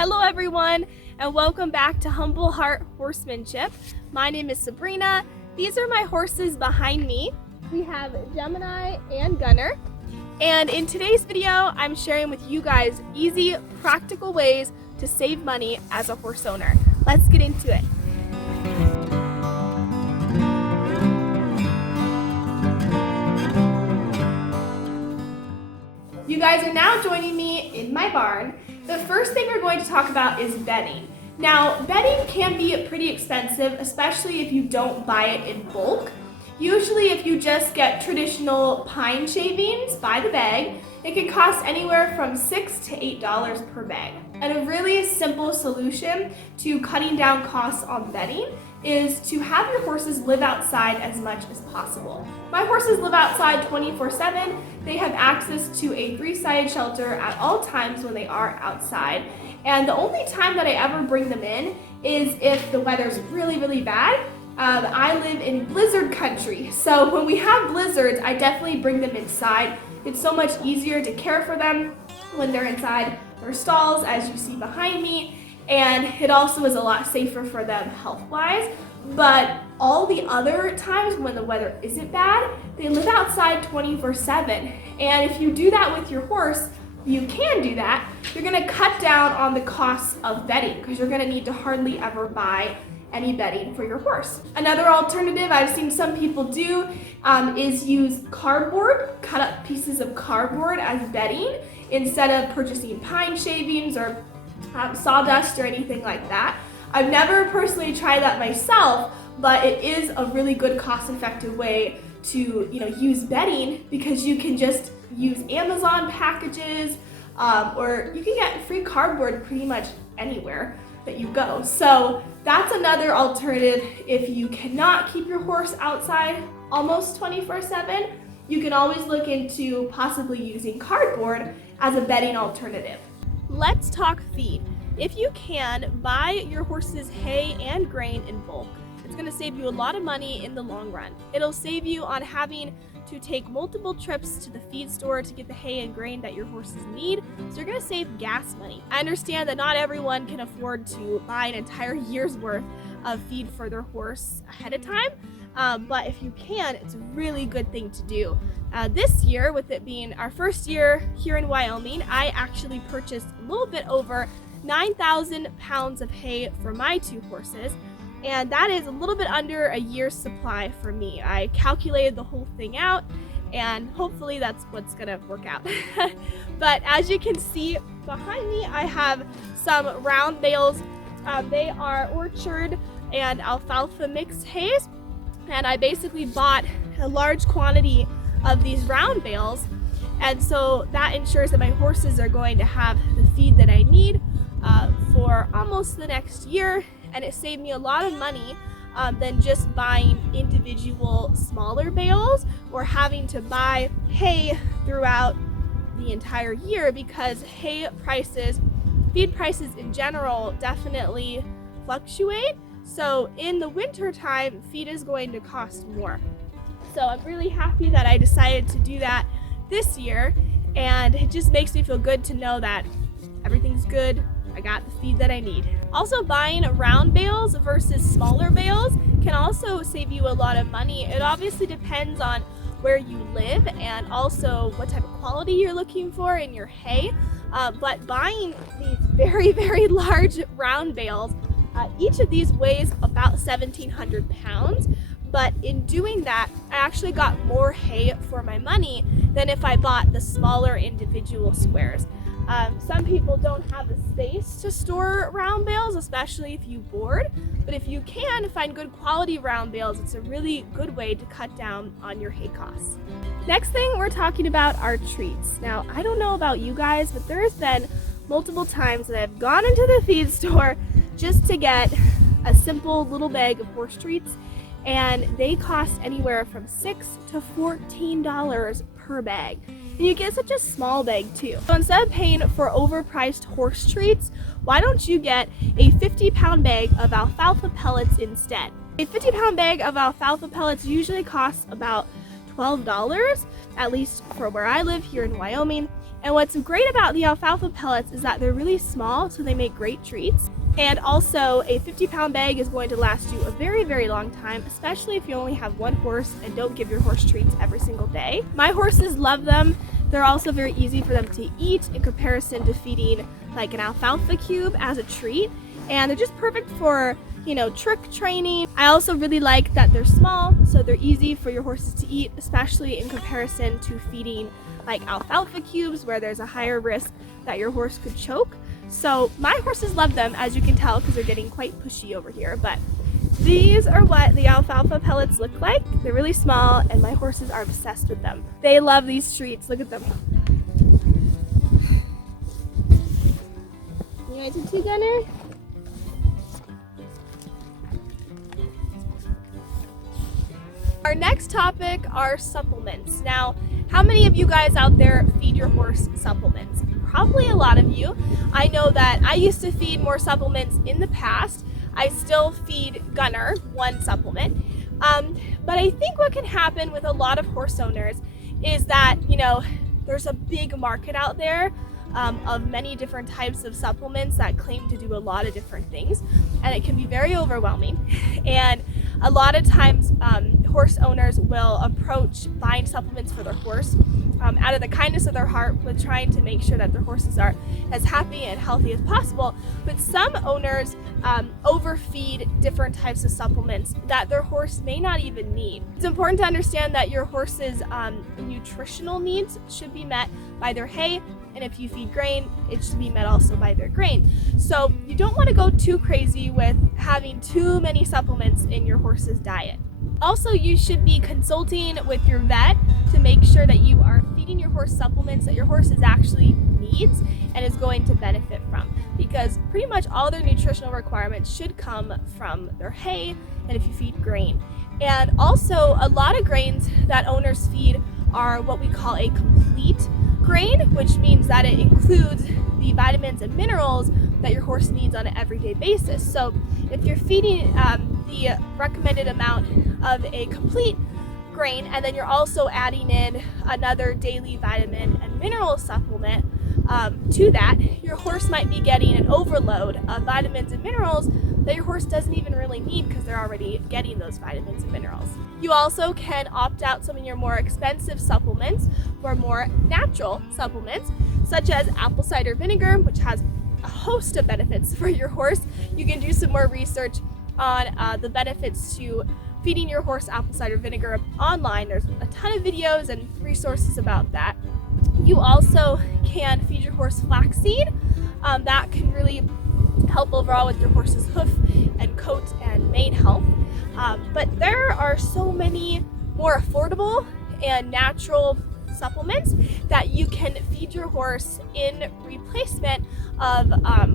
Hello everyone, and welcome back to Humble Heart Horsemanship. My name is Sabrina. These are my horses behind me. We have Gemini and Gunner. And in today's video, I'm sharing with you guys easy, practical ways to save money as a horse owner. Let's get into it. You guys are now joining me in my barn. The first thing we're going to talk about is bedding. Now, bedding can be pretty expensive, especially if you don't buy it in bulk. Usually if you just get traditional pine shavings by the bag, it can cost anywhere from $6 to $8 per bag. And a really simple solution to cutting down costs on bedding is to have your horses live outside as much as possible. My horses live outside 24/7. They have access to a 3-sided shelter at all times when they are outside. And the only time that I ever bring them in is if the weather's really bad. I live in blizzard country, so when we have blizzards, I definitely bring them inside. It's so much easier to care for them when they're inside their stalls, as you see behind me, and it also is a lot safer for them health-wise. But all the other times when the weather isn't bad, they live outside 24/7. And if you do that with your horse, you can do that, you're gonna cut down on the costs of bedding because you're gonna need to hardly ever buy any bedding for your horse. Another alternative I've seen some people do is use cardboard, cut up pieces of cardboard as bedding instead of purchasing pine shavings or sawdust or anything like that. I've never personally tried that myself, but it is a really good cost-effective way to use bedding because you can just use Amazon packages or you can get free cardboard pretty much anywhere that you go. So that's another alternative. If you cannot keep your horse outside almost 24/7, you can always look into possibly using cardboard as a bedding alternative. Let's talk feed. If you can, buy your horses hay and grain in bulk. It's going to save you a lot of money in the long run. It'll save you on having to take multiple trips to the feed store to get the hay and grain that your horses need, so you're going to save gas money. I understand that not everyone can afford to buy an entire year's worth of feed for their horse ahead of time, but if you can, it's a really good thing to do. This year, with it being our first year here in Wyoming, I actually purchased a little bit over 9,000 pounds of hay for my 2 horses. And that is a little bit under a year's supply for me. I calculated the whole thing out, and hopefully that's what's gonna work out. But as you can see behind me, I have some round bales. They are orchard and alfalfa mixed hays, and I basically bought a large quantity of these round bales, and so that ensures that my horses are going to have the feed that I need for almost the next year. And it saved me a lot of money than just buying individual smaller bales or having to buy hay throughout the entire year, because hay prices, feed prices in general, definitely fluctuate. So in the winter time, feed is going to cost more. So I'm really happy that I decided to do that this year, and it just makes me feel good to know that everything's good. I got the feed that I need. Also, buying round bales versus smaller bales can also save you a lot of money. It obviously depends on where you live and also what type of quality you're looking for in your hay. But buying these very large round bales, each of these weighs about 1,700 pounds. But in doing that, I actually got more hay for my money than if I bought the smaller individual squares. Some people don't have the space to store round bales, especially if you board, but if you can find good quality round bales, it's a really good way to cut down on your hay costs. Next thing we're talking about are treats. Now, I don't know about you guys, but there's been multiple times that I've gone into the feed store just to get a simple little bag of horse treats, and they cost anywhere from $6 to $14 per bag. And you get such a small bag too. So instead of paying for overpriced horse treats, why don't you get a 50-pound bag of alfalfa pellets instead? A 50-pound bag of alfalfa pellets usually costs about $12, at least for where I live here in Wyoming. And what's great about the alfalfa pellets is that they're really small, so they make great treats. And also, a 50-pound bag is going to last you a very, very long time, especially if you only have one horse and don't give your horse treats every single day. My horses love them. They're also very easy for them to eat in comparison to feeding like an alfalfa cube as a treat. And they're just perfect for, trick training. I also really like that they're small, so they're easy for your horses to eat, especially in comparison to feeding like alfalfa cubes where there's a higher risk that your horse could choke. So my horses love them, as you can tell, because they're getting quite pushy over here. But these are what the alfalfa pellets look like. They're really small, and my horses are obsessed with them. They love these treats. Look at them. You want to see, Gunner? Our next topic are supplements. Now, how many of you guys out there feed your horse supplements? Probably a lot of you. I know that I used to feed more supplements in the past. I still feed Gunner one supplement. But I think what can happen with a lot of horse owners is that, there's a big market out there of many different types of supplements that claim to do a lot of different things, and it can be very overwhelming. And a lot of times horse owners will approach buying supplements for their horse out of the kindness of their heart, with trying to make sure that their horses are as happy and healthy as possible. But some owners overfeed different types of supplements that their horse may not even need. It's important to understand that your horse's nutritional needs should be met by their hay, and if you feed grain, it should be met also by their grain. So you don't want to go too crazy with having too many supplements in your horse's diet. Also, you should be consulting with your vet to make sure that you are feeding your horse supplements that your horse actually needs and is going to benefit from, because pretty much all their nutritional requirements should come from their hay and if you feed grain. And also, a lot of grains that owners feed are what we call a complete grain, which means that it includes the vitamins and minerals that your horse needs on an everyday basis. So if you're feeding the recommended amount of a complete grain, and then you're also adding in another daily vitamin and mineral supplement to that, your horse might be getting an overload of vitamins and minerals that your horse doesn't even really need, because they're already getting those vitamins and minerals. You also can opt out some of your more expensive supplements for more natural supplements, such as apple cider vinegar, which has a host of benefits for your horse. You can do some more research on the benefits to feeding your horse apple cider vinegar online. There's a ton of videos and resources about that. You also can feed your horse flaxseed. That can really help overall with your horse's hoof and coat and mane health. But there are so many more affordable and natural supplements that you can feed your horse in replacement of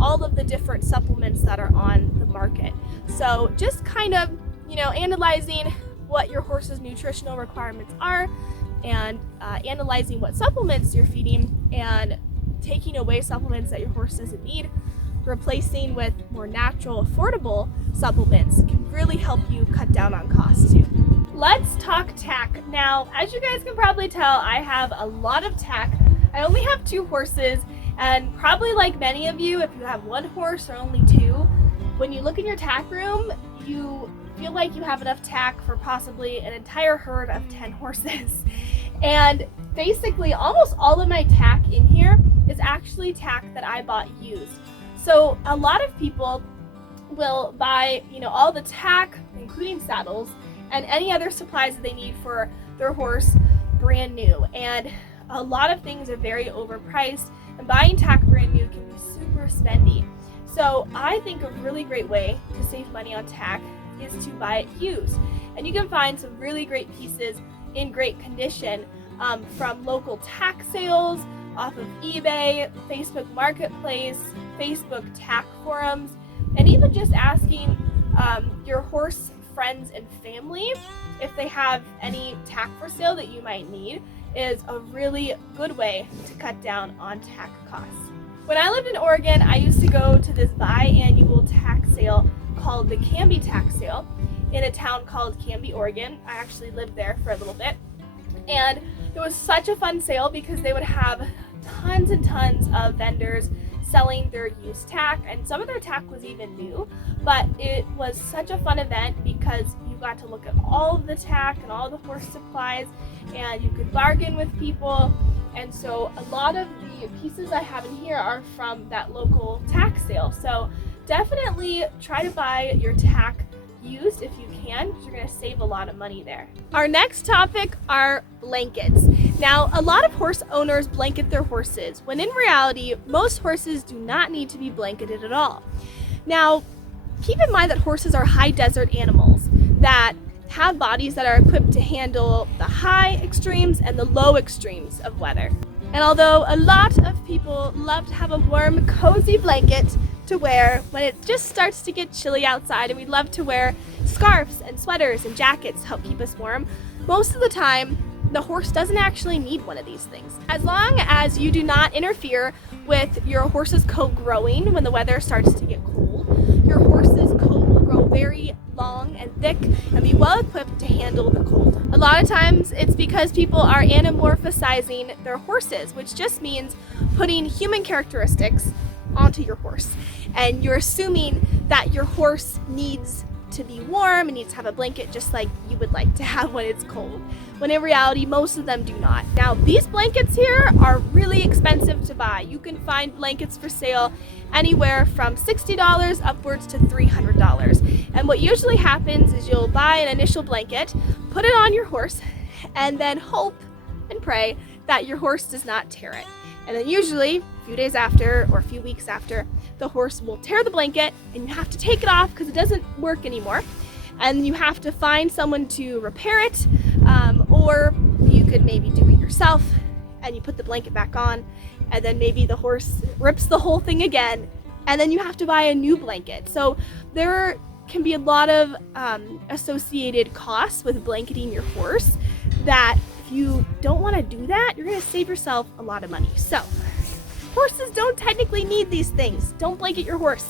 all of the different supplements that are on the market. So just kind of, analyzing what your horse's nutritional requirements are, and analyzing what supplements you're feeding, and taking away supplements that your horse doesn't need, replacing with more natural, affordable supplements can really help you cut down on costs too. Let's talk tack. Now, as you guys can probably tell, I have a lot of tack. I only have 2 horses, and probably like many of you, if you have 1 horse or only 2, when you look in your tack room, you feel like you have enough tack for possibly an entire herd of 10 horses. And basically, almost all of my tack in here is actually tack that I bought used. So a lot of people will buy, all the tack, including saddles, and any other supplies that they need for their horse brand new. And a lot of things are very overpriced, and buying tack brand new can be super spendy. So I think a really great way to save money on tack is to buy it used. And you can find some really great pieces in great condition from local tack sales, off of eBay, Facebook Marketplace, Facebook tack forums, and even just asking your horse friends and family if they have any tack for sale that you might need is a really good way to cut down on tack costs. When I lived in Oregon, I used to go to this biannual tack sale called the Canby Tack Sale in a town called Canby, Oregon. I actually lived there for a little bit, and it was such a fun sale because they would have tons and tons of vendors selling their used tack, and some of their tack was even new, but it was such a fun event because you got to look at all of the tack and all the horse supplies, and you could bargain with people. And so a lot of the pieces I have in here are from that local tack sale. So definitely try to buy your tack used if you can, because you're going to save a lot of money there. Our next topic are blankets. Now, a lot of horse owners blanket their horses, when in reality, most horses do not need to be blanketed at all. Now, keep in mind that horses are high desert animals that have bodies that are equipped to handle the high extremes and the low extremes of weather. And although a lot of people love to have a warm, cozy blanket to wear when it just starts to get chilly outside, and we love to wear scarves and sweaters and jackets to help keep us warm, most of the time the horse doesn't actually need one of these things. As long as you do not interfere with your horse's coat growing when the weather starts to get cold, your horse's coat will grow very long and thick and be well equipped to handle the cold. A lot of times it's because people are anamorphosizing their horses, which just means putting human characteristics onto your horse. And you're assuming that your horse needs to be warm and needs to have a blanket just like you would like to have when it's cold, when in reality most of them do not. Now, these blankets here are really expensive to buy. You can find blankets for sale anywhere from $60 upwards to $300. And what usually happens is you'll buy an initial blanket, put it on your horse, and then hope and pray that your horse does not tear it. And then usually, a few days after or a few weeks after, the horse will tear the blanket and you have to take it off because it doesn't work anymore. And you have to find someone to repair it, or you could maybe do it yourself and you put the blanket back on, and then maybe the horse rips the whole thing again, and then you have to buy a new blanket. So there can be a lot of associated costs with blanketing your horse that if you don't want to do that, you're going to save yourself a lot of money. So horses don't technically need these things. Don't blanket your horse.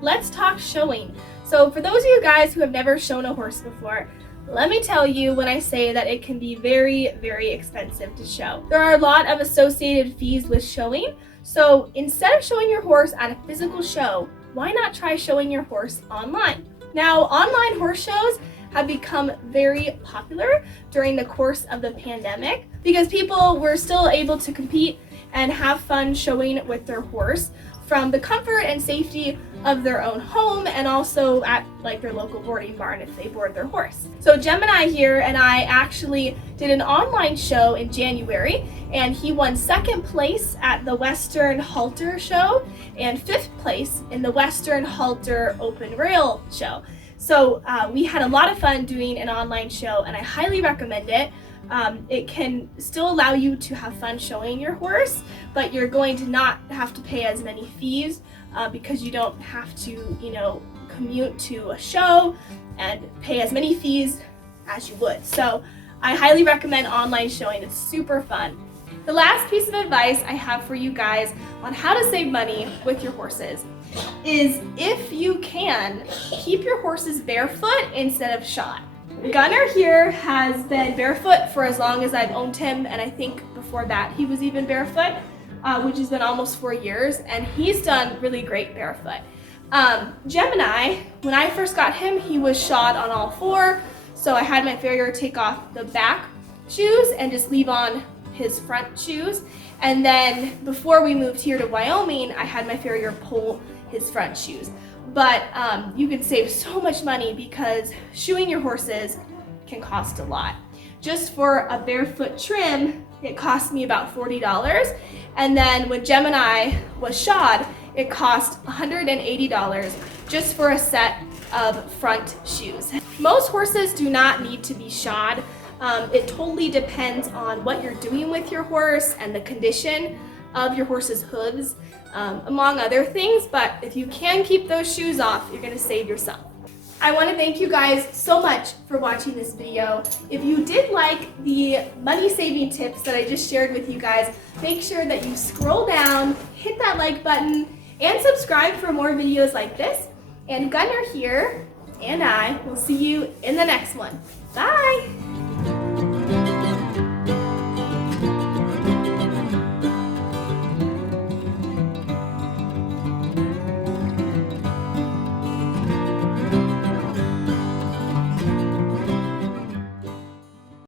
Let's talk showing. So for those of you guys who have never shown a horse before, let me tell you when I say that it can be very, very expensive to show. There are a lot of associated fees with showing. So instead of showing your horse at a physical show, why not try showing your horse online? Now, online horse shows have become very popular during the course of the pandemic because people were still able to compete and have fun showing with their horse from the comfort and safety of their own home, and also at like their local boarding barn if they board their horse. So Gemini here and I actually did an online show in January, and he won 2nd place at the Western Halter Show and 5th place in the Western Halter Open Rail Show. So we had a lot of fun doing an online show, and I highly recommend it. It can still allow you to have fun showing your horse, but you're going to not have to pay as many fees because you don't have to, commute to a show and pay as many fees as you would. So I highly recommend online showing. It's super fun. The last piece of advice I have for you guys on how to save money with your horses is, if you can, keep your horses barefoot instead of shod. Gunner here has been barefoot for as long as I've owned him, and I think before that he was even barefoot, which has been almost 4 years, and he's done really great barefoot. Gemini, when I first got him, he was shod on all 4, so I had my farrier take off the back shoes and just leave on his front shoes. And then before we moved here to Wyoming, I had my farrier pull his front shoes. But you can save so much money because shoeing your horses can cost a lot. Just for a barefoot trim, it cost me about $40. And then when Gemini was shod, it cost $180 just for a set of front shoes. Most horses do not need to be shod. It totally depends on what you're doing with your horse and the condition of your horse's hooves, among other things, but if you can keep those shoes off, you're going to save yourself. I want to thank you guys so much for watching this video. If you did like the money saving tips that I just shared with you guys, make sure that you scroll down, hit that like button, and subscribe for more videos like this. And Gunner here and I will see you in the next one. Bye!